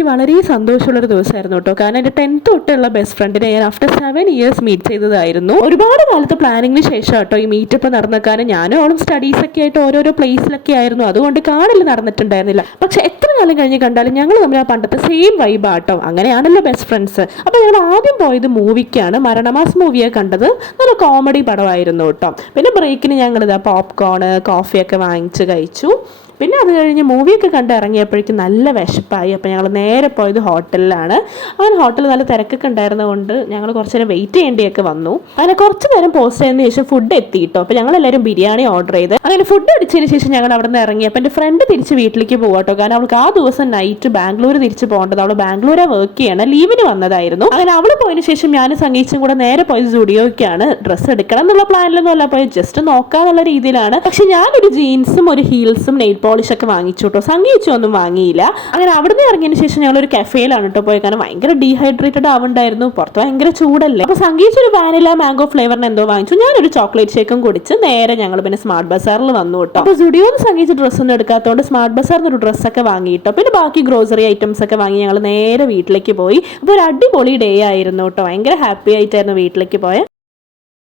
എനിക്ക് വളരെ സന്തോഷമുള്ളൊരു ദിവസമായിരുന്നു കേട്ടോ. കാരണം എൻ്റെ 10th തൊട്ടുള്ള ബെസ്റ്റ് ഫ്രണ്ടിനെ ഞാൻ ആഫ്റ്റർ 7 ഇയേഴ്സ് മീറ്റ് ചെയ്തതായിരുന്നു. ഒരുപാട് കാലത്ത് പ്ലാനിങ്ങിന് ശേഷം കേട്ടോ ഈ മീറ്റപ്പ് നടന്നേക്കാനും ഞാനും അവളും സ്റ്റഡീസൊക്കെ ആയിട്ട് ഓരോരോ പ്ലേസിലൊക്കെ ആയിരുന്നു. അതുകൊണ്ട് കാണൽ നടന്നിട്ടുണ്ടായിരുന്നില്ല. പക്ഷെ എത്ര കാലം കഴിഞ്ഞ് കണ്ടാലും ഞങ്ങൾ തമ്മിൽ ആ പണ്ടത്തെ സെയിം വൈബാട്ടോ. അങ്ങനെയാണല്ലോ ബെസ്റ്റ് ഫ്രണ്ട്സ്. അപ്പോൾ ഞങ്ങൾ ആദ്യം പോയത് മൂവിക്കാണ്. മരണമാസ് മൂവിയാണ് കണ്ടത്. നല്ല കോമഡി പടമായിരുന്നു കേട്ടോ. പിന്നെ ബ്രേക്കിന് ഞങ്ങളിതാ പോപ്കോൺ കോഫിയൊക്കെ വാങ്ങിച്ച് കഴിച്ചു. പിന്നെ അത് കഴിഞ്ഞ് മൂവിയൊക്കെ കണ്ട് ഇറങ്ങിയപ്പോഴേക്കും നല്ല വിശപ്പായി. അപ്പോൾ ഞങ്ങൾ നേരെ പോയത് ഹോട്ടലിലാണ്. അങ്ങനെ ഹോട്ടലിൽ നല്ല തിരക്കൊക്കെ ഉണ്ടായിരുന്നതുകൊണ്ട് ഞങ്ങൾ കുറച്ച് നേരം വെയിറ്റ് ചെയ്യേണ്ടിയൊക്കെ വന്നു. അങ്ങനെ കുറച്ച് നേരം പോസ്റ്റ് ചെയ്തതിന് ശേഷം ഫുഡ് എത്തിയിട്ടോ. അപ്പോൾ ഞങ്ങളെല്ലാവരും ബിരിയാണി ഓർഡർ ചെയ്ത് അങ്ങനെ ഫുഡ് അടിച്ചതിന് ശേഷം ഞങ്ങൾ അവിടെ നിന്ന് ഇറങ്ങി. അപ്പോൾ എൻ്റെ ഫ്രണ്ട് തിരിച്ച് വീട്ടിലേക്ക് പോകാട്ടോ. കാരണം അവൾക്ക് ആ ദിവസം നൈറ്റ് ബാംഗ്ലൂർ തിരിച്ച് പോകേണ്ടത്. അവൾ ബാംഗ്ലൂരെ വർക്ക് ചെയ്യണം, ലീവിന് വന്നതായിരുന്നു. അങ്ങനെ അവൾ പോയതിന് ശേഷം ഞാൻ സംഗീച്ചും കൂടെ നേരെ പോയത് സ്റ്റുഡിയോയ്ക്കാണ്. ഡ്രസ്സ് എടുക്കണം എന്നുള്ള പ്ലാനിലൊന്നും അല്ല പോയത്, ജസ്റ്റ് നോക്കാന്നുള്ള രീതിയിലാണ്. പക്ഷെ ഞാനൊരു ജീൻസും ഒരു ഹീൽസും നെയിൽ പോളിഷൊക്കെ വാങ്ങിച്ചു കേട്ടോ. സംഗീച്ചൊന്നും വാങ്ങിയില്ല. അങ്ങനെ അവിടുന്ന് ഇറങ്ങിയതിന് ശേഷം ഞങ്ങളൊരു കഫേയിലാണ് കേട്ടോ പോയത്. കാരണം ഭയങ്കര ഡീഹൈഡ്രേറ്റഡ് ആവുണ്ടായിരുന്നു, പുറത്ത് ഭയങ്കര ചൂടല്ലേ. അപ്പോൾ സംഗീച്ച് ഒരു വാനില മാംഗോ ഫ്ലേവറിന് എന്തോ വാങ്ങിച്ചു. ഞാനൊരു ചോക്ലേറ്റ് ഷേക്കും കുടിച്ച് നേരെ ഞങ്ങൾ പിന്നെ സ്മാർട്ട് ബസാറിൽ വന്നു കേട്ടോ. അപ്പോൾ സ്റ്റുഡിയോന്ന് സംഗീച്ച് ഡ്രസ്സൊന്നും എടുക്കാത്തതുകൊണ്ട് സ്മാർട്ട് ബസാറിൽ ഒരു ഡ്രസ്സൊക്കെ വാങ്ങിയിട്ടോ. പിന്നെ ബാക്കി ഗ്രോസറി ഐറ്റംസ് ഒക്കെ വാങ്ങി ഞങ്ങൾ നേരെ വീട്ടിലേക്ക് പോയി. അപ്പോൾ ഒരു അടിപൊളി ഡേ ആയിരുന്നു കേട്ടോ. ഭയങ്കര ഹാപ്പി ആയിട്ടായിരുന്നു വീട്ടിലേക്ക് പോയത്.